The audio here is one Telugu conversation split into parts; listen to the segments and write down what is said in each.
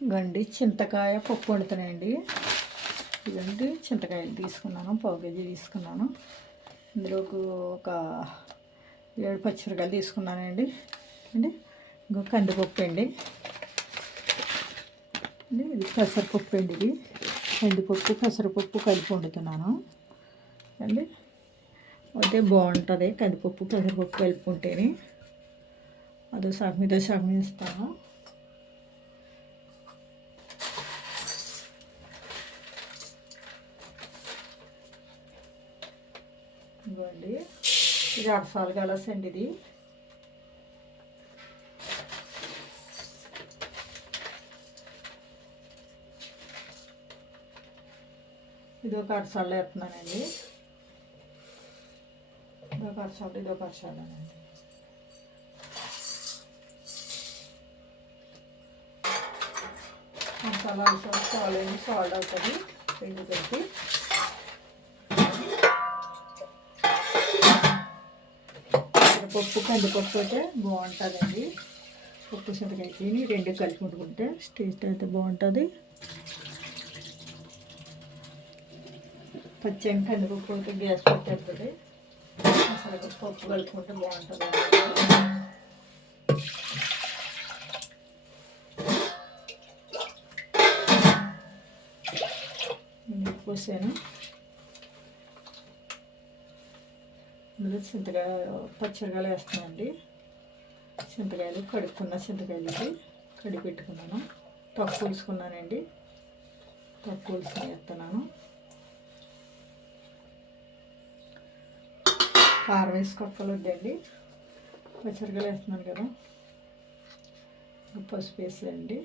గండి చింతకాయ పప్పు వండుతున్నాయండి. ఇదండి చింతకాయలు తీసుకున్నాను, పావు కేజీ తీసుకున్నాను. ఇందులోకి ఒక 7 పచ్చిమిరకాయలు తీసుకున్నానండి. ఇంకో కందిపప్పు అండి. ఇది పెసరపప్పు అండి. ఇది కందిపప్పు పెసరపప్పు కలిపి వండుతున్నాను అండి. అయితే బాగుంటుంది కందిపప్పు పెసరపప్పు కలుపుకుంటేనే. అదో సగం ఇదో సగం ఇస్తాను. ఇవ్వండి, ఇది అరసాలు గలస అండి. ఇది ఒక అరసాలు వేస్తున్నానండి. ఇదొక అరసాలు, ఇదొక అరసాలేనండి. మసాలా అవసరం చాలండి, సాల్ట్ అవుతుంది రెండు కలిపి. పప్పు కందిపప్పు అయితే బాగుంటుందండి. పప్పు చింతకాయ రెండు కలిపి వండుకుంటే టేస్ట్ అయితే బాగుంటుంది. పచ్చని కందిపప్పు అయితే గ్యాస్ పెట్టేస్తుంది. అసలు పప్పు కలుపుకుంటే బాగుంటుంది. పోసాను. ఇందులో చింతకాయ పచ్చిమిరకాయలు వేస్తున్నానండి. చింతకాయలు కడుక్కున్న చింతకాయలకి కడిగి పెట్టుకున్నాను. తక్కువ పూసుకున్నానండి. తక్కువ పూసుకొని వేస్తున్నాను. కారం వేసుకోవాలి వద్దండి. పచ్చిమిరకాయలు వేస్తున్నాను కదా. పసుపు వేసేయండి.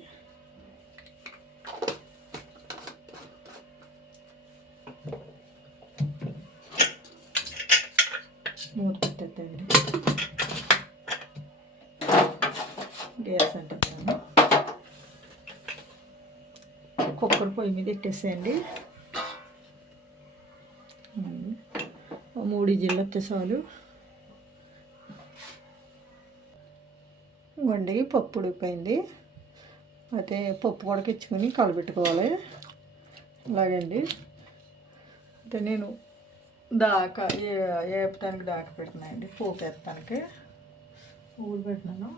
మూత పెట్టేద్దండి. గ్యాస్ అంటున్నాను. కుక్కర్ పొయ్యి మీద పెట్టేసేయండి. 3 విజిల్లు వస్తే చాలు. ఇంకోండి పప్పు ఉడికిపోయింది. అయితే పప్పు కూడా ఇచ్చుకొని కలబెట్టుకోవాలి. ఇలాగండి. అయితే నేను వేపడానికి దాకా పెడుతున్నానండి. పోపు వేస్తానికి పువ్వులు పెట్టినాను.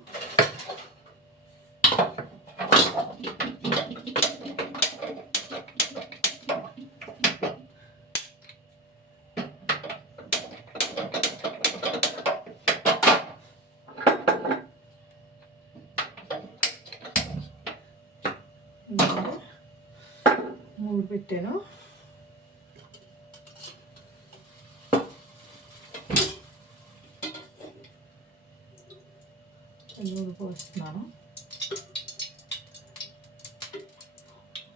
మూడు పెట్టాను. నూనె పోస్తున్నాను.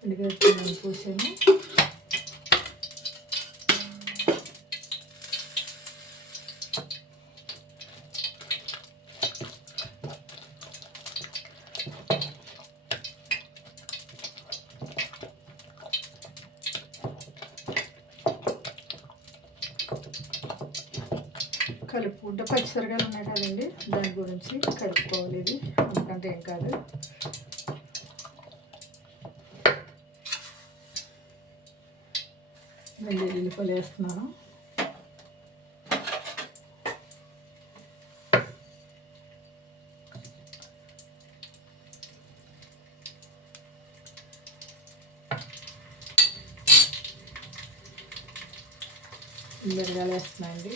ఉల్లిగడ్డ పోసాను. కలుపుకుంటే పచ్చిసరిగాలు ఉన్నాయి కదండి, దాని గురించి కలుపుకోవాలి. ఇది అందుకంటే ఏం కాదు. మళ్ళీ ఉల్లిపాయలు వేస్తున్నాను. మిరగాయలు వేస్తున్నానండి.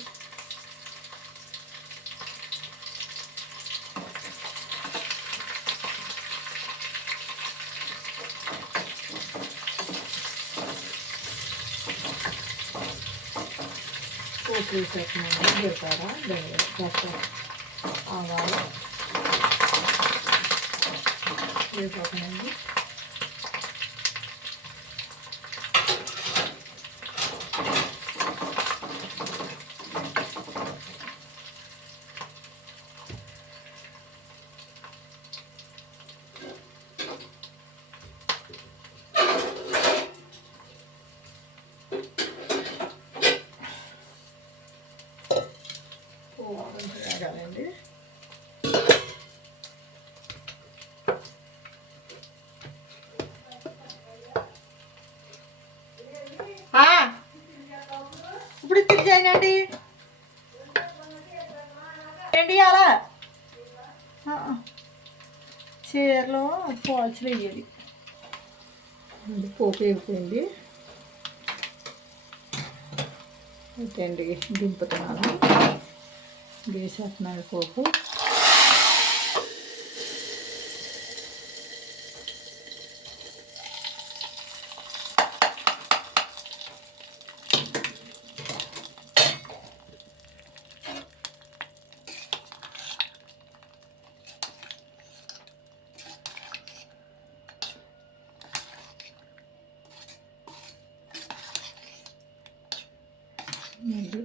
పోపు వేసేస్తున్నాను. జీలకర్ర, ధనియాలు, ఆవాలు వేసేస్తున్నానండి. వేగాలండి. అయినండి ఏంటి అలా చీరలో పాల్చులు వేయాలి. పోపు అయిపోయింది. ఓకే అండి, దింపుతున్నాను. వేసేస్తున్నాను పోపు.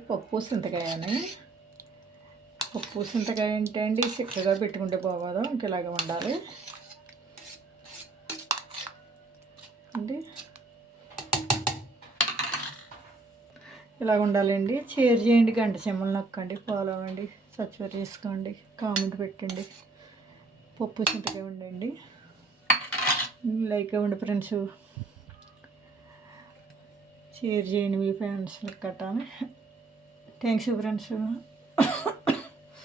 పప్పు చింతకాయని. పప్పు చింతకాయ అంటే అండి చిక్కగా పెట్టుకుంటే బాగోదు, ఇంక ఇలాగే ఉండాలి అండి. ఇలాగ ఉండాలండి. షేర్ చేయండి, గంట చెమ్మలు నొక్కండి, ఫాలో అవ్వండి, సబ్స్క్రైబ్ చేసుకోండి, కామెంట్ పెట్టండి. పప్పు చింతకాయ ఉండండి. లైక్ ఇవ్వండి ఫ్రెండ్స్, షేర్ చేయండి మీ ఫ్రెండ్స్కి కట్టాలి. Thanks friends.